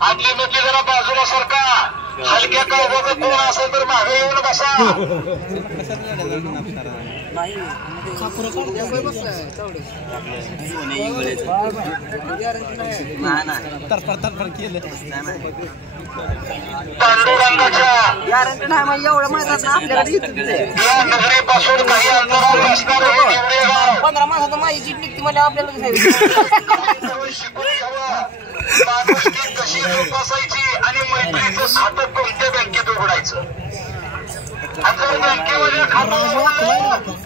आदली मध्ये जरा बाजूला सरका हलक्या काळजाचा कोण असेल तर मागे येऊन बसा पांडुरंगाच्या एवढं माहिती आपल्याला नगरीपासून काही अंतरावर असणारे 15 माणसाचं माझी जीट निघते म्हणजे आपल्याला शिकून घ्यावं माणुसकी कशी जोपासायची आणि मैत्रीचं खातं कोणत्या बँकेत उघडायचं आणि जर बँकेमध्ये खातं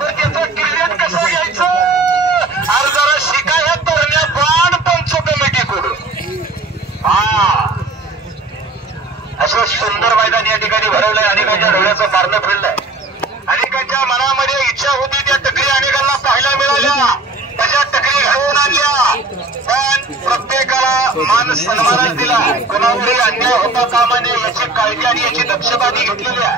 तर त्याचं क्लिअर कसं घ्यायचं आणि जरा शिका ह्या तरण्या बाण पंच कमिटीकडून असं सुंदर मैदान या ठिकाणी भरवलंय अनेकांच्या डोळ्याचं पारणं फिरलंय अनेकांच्या मनामध्ये इच्छा होती त्या टकरी अनेकांना पाहायला मिळाल्या त्याच्या टकरी घडवून आणल्या पण प्रत्येकाला मान सन्मान दिला कोणावरही अन्याय होता कामा नये याची काळजी आणि याची दक्षताही घेतलेली आहे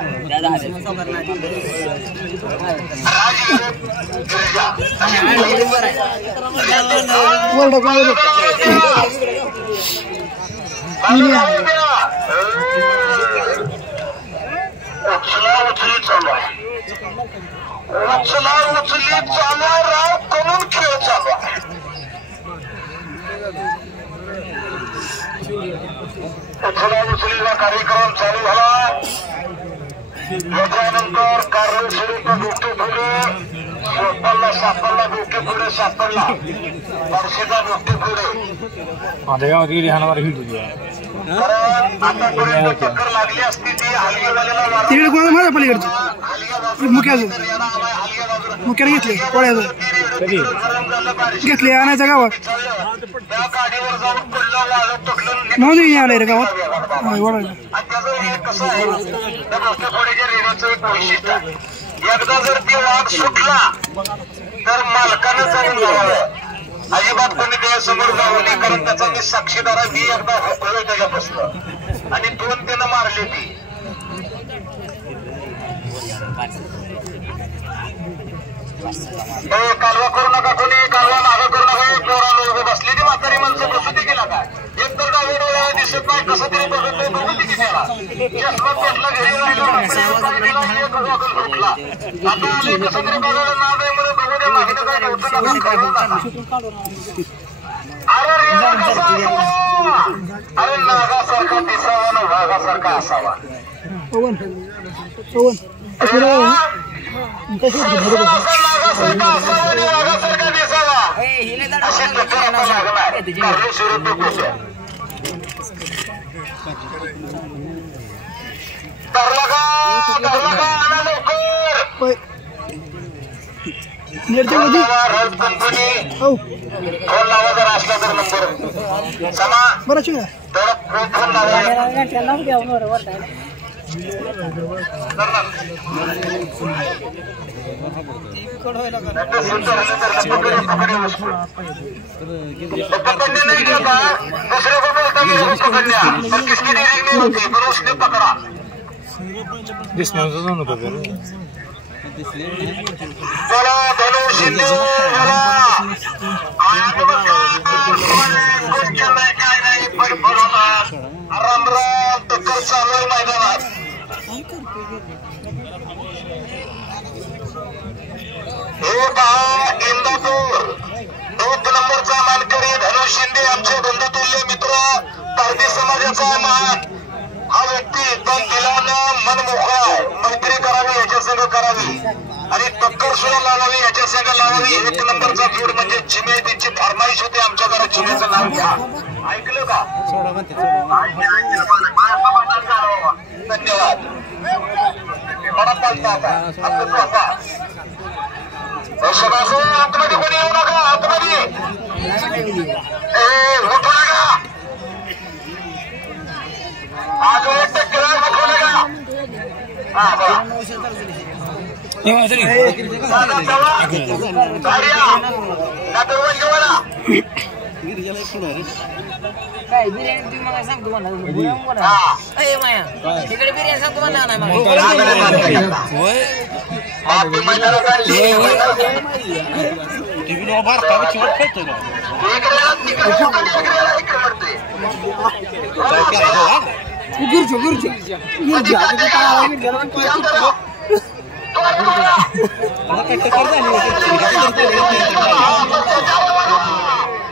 उचला उचली चालू आहे उचला उचली चालू राव करून खेळ चालू आहे उचला उचलीचा कार्यक्रम चालू झाला याच्यानंतर कार्य स्वरूप डोके पुढे सापडला डोके पुढे सापडला परशीचा डोके पुढे आतापर्यंत चक्कर लागली असती ती हलगी झालेला माझ्या पलीकडचं मुख्याने घेतले कोळ्याचं घेतले आणायचं गावात त्या गाडीवर जाऊन पडलं वाळत टकलं नोंदणी आलंय रे गावात आणि त्याचं हे कसं आहे त्या डोक्याफोडीच्या रेड्याचं एक वैशिष्ट्य आहे एकदा जर ते वाघ सुटला तर मालकानं जाऊन लावावं अजिबात कोणी त्यासमोर जाऊ नये कारण त्याचा मी साक्षीदार मी एकदा हुकलोय त्याच्यापासून आणि 2 त्यानं मारले ती कालवा करू नका कोणी कालवा मागं करू नका चोराला उभे बसली ती म्हातारी माणसं बसू ती गेला का एक तर डावे डोळ्याला दिसत नाही कसं तरी बघत नाही बघू ती त्याला चष्मा पेटला घरी राहिला आता आले कसं तरी बघायला नाव आहे म्हणून बघू दे मागणं काय ठेवतं अरे नागासारखा दिसावा ना वाघासारखा असावा वाघासारखा दिसावा असे प्रकार आता लागणार कार्य सुरू तो कुठे करला का आणा लवकर रज कंपनी फोन लावा जर असला तर नंबर समा तर फोन लावा पकडा बोला धनु शिंदे काय नाही पण बरोबर राम राम टक्कर चालू आहे मैदानात हे पहा इंदापूर 1 नंबरचा मानकरी धनु शिंदे आमचे बंधुतुल्य मित्र पारधी समाजाचा मान हा व्यक्ती एकदम दिलानं मन मोकळा मैत्री करावी याच्या संग करावी आणि टक्कर सुद्धा लावावी याच्या संग लावावी 1 नंबरचा जोड म्हणजे चिमे त्यांची फरमाईश होती आमच्या घरात चिमेचं नाव घ्या ऐकलं का धन्यवाद बडा पालता आता शबासो, आतमध्ये कोणी येऊ नका, आतमध्ये उठू नका, अजून 1 टक्के उठू नका. हा बघा काय बिर्याणी तुम्ही मला सांगतो मला तिकडे बिर्याणी सांगतो मला नाही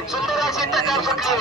सुंदर अशी टक्कर सुटली.